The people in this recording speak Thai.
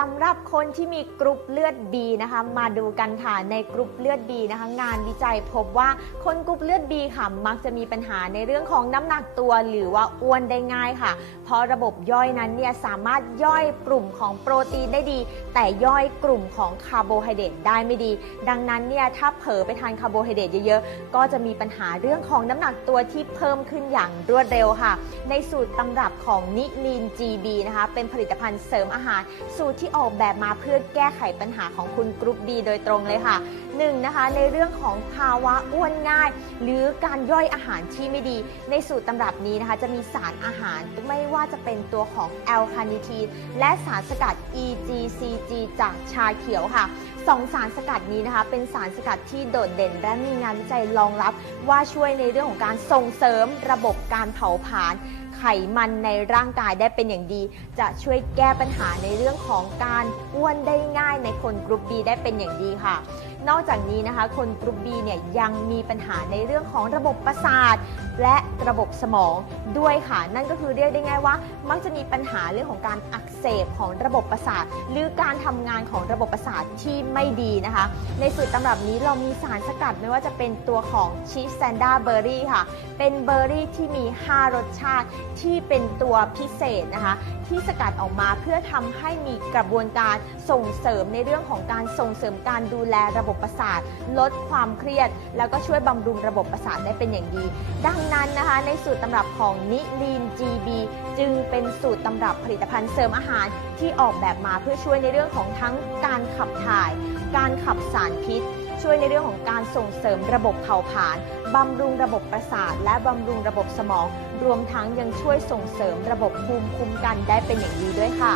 สำหรับคนที่มีกรุ๊ปเลือด B นะคะ มาดูกันค่ะในกรุ๊ปเลือด B นะคะ งานวิจัยพบว่าคนกรุ๊ปเลือด B ค่ะ มักจะมีปัญหาในเรื่องของน้ำหนักตัว หรือว่าอ้วนได้ง่ายค่ะ เพราะระบบย่อยนั้นเนี่ยสามารถย่อยกลุ่มของโปรตีนได้ดี แต่ย่อยกลุ่มของคาร์โบไฮเดรตได้ไม่ดี ดังนั้นเนี่ยถ้าเผลอไปทานคาร์โบไฮเดรตเยอะๆ ก็จะมีปัญหาเรื่องของน้ำหนักตัวที่เพิ่มขึ้นอย่างรวดเร็วค่ะ ในสูตรตำรับของนิลีน GB นะคะเป็นผลิตภัณฑ์เสริมอาหารสูตรที่ออกแบบมาเพื่อแก้ไขปัญหาของคุณกรุ๊ป B โดยตรงเลยค่ะหนึ่งนะคะในเรื่องของภาวะอ้วนง่าย หรือการย่อยอาหารที่ไม่ดี ในสูตรตำรับนี้นะคะ จะมีสารอาหารไม่ว่าจะเป็นตัวของแอลคาเนิทีนและสารสกัด EGCG จากชาเขียวค่ะสองสารสกัดนี้นะคะ เป็นสารสกัดที่โดดเด่น และมีงานวิจัยรองรับ ว่าช่วยในเรื่องของการส่งเสริมระบบการเผาผลาญ มันในร่างกายได้เป็นอย่างดี จะช่วยแก้ปัญหาในเรื่องของการอ้วนได้ง่ายในคนกรุ๊ป B ได้เป็นอย่างดีค่ะ นอกจากนี้นะคะ คนกรุ๊ป B เนี่ยยังมีปัญหาในเรื่องของระบบประสาท และระบบสมองด้วยค่ะ นั่นก็คือเรียกได้ง่ายว่า มักจะมีปัญหาเรื่องของการอักเสบของระบบประสาท หรือการทำงานของระบบประสาทที่ไม่ดีนะคะ ในสูตรตำรับนี้เรามีสารสกัดไม่ว่าจะเป็นตัวของชีสแซนด้าเบอร์รี่ค่ะ เป็นเบอร์รี่ที่มี 5 รสชาติที่เป็นตัวพิเศษนะคะที่สกัดออกมาเพื่อทำให้มีกระบวนการส่งเสริมในเรื่องของการส่งเสริมการดูแลระบบประสาท ลดความเครียด แล้วก็ช่วยบำรุงระบบประสาทได้เป็นอย่างดี ดังนั้นนะคะในสูตรตำรับของนิลีน GB จึงเป็นสูตรตำรับผลิตภัณฑ์เสริมอาหารที่ออกแบบมาเพื่อช่วยในเรื่องของทั้งการขับถ่าย การขับสารพิษ ช่วยในเรื่องของการส่งเสริมระบบเผาผลาญบำรุงระบบประสาท และบำรุงระบบสมอง รวมทั้งยังช่วยส่งเสริมระบบภูมิคุ้มกันได้เป็นอย่างดีด้วยค่ะ